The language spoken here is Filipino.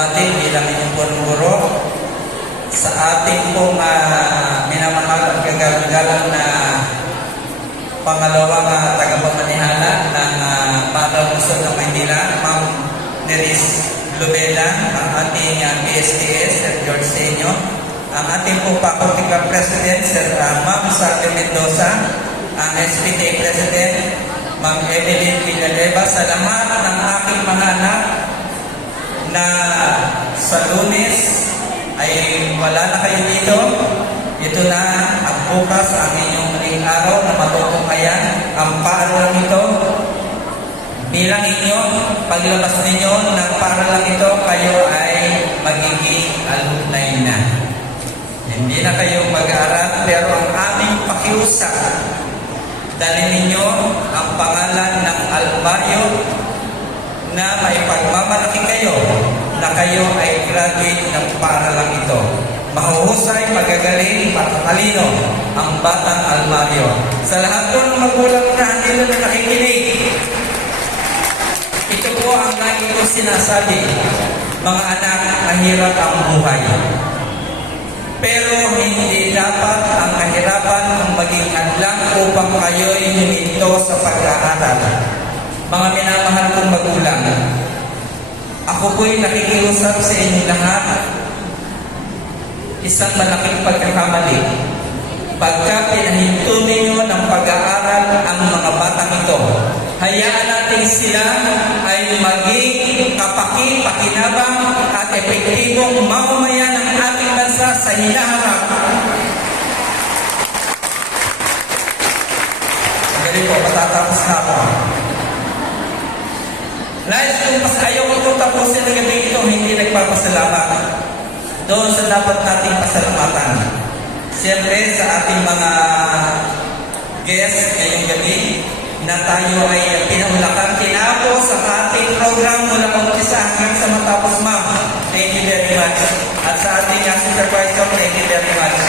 bumati bilang inyong punong-guro sa ating pong minamahal at kagagalang na pangalawang tagapamanihala ng Batang Lungsod ng Maynila, Ma'am Neris Lubeda, ang ating PSTS, Sir George Senyo, ang ating pong faculty president, Sir Ma'am Sally Mendoza, ang SPTA President, Ma'am Evelyn Villaleva, sa lahat ng aking mga anak na sa Lunes ay wala na kayo dito. Ito na at bukas ang inyong muling araw na matutunghayan ang paaralang ito. Bilang inyo, paglabas ninyo ng paaralang ito, kayo ay magiging alumni na. Hindi na kayo mag-aaral, pero ang aming pakiusap, dali ninyo ang pangalan ng albaryo na may pagmamalaki kayo na kayo ay graduate ng paaralang ito. Mahuhusay, magagaling, matatalino ang batang albaryo. Sa lahat ng magulang na nila na nakikinig, ito po ang lagi ko sinasabi, mga anak, mahirap ang buhay. Pero hindi dapat ang kahirapan ang maging hadlang upang kayo'y huminto sa pag-aaral. Mga minamahal kong magulang, ako po'y nakikiusap sa inyo lahat, isang malaking pagkakamali. Pagka pinahinto ninyo ng pag-aaral ang mga batang ito, hayaan natin sila ay maging kapaki-pakinabang at epektibong mamamayan ng ating bansa sa hinaharap. Magaling po, matatapos na ako. Nais kung ayaw ko itong tapusin ng gabi ito, hindi nagpapasalamat doon sa dapat nating pasalamatan. Siyempre sa ating mga guests ngayong gabi na tayo ay pinaulakan tinapos sa ating program mula umpisa hanggang sa matapos, ma'am. Thank you very much. At sa ating supervisor, thank you very much.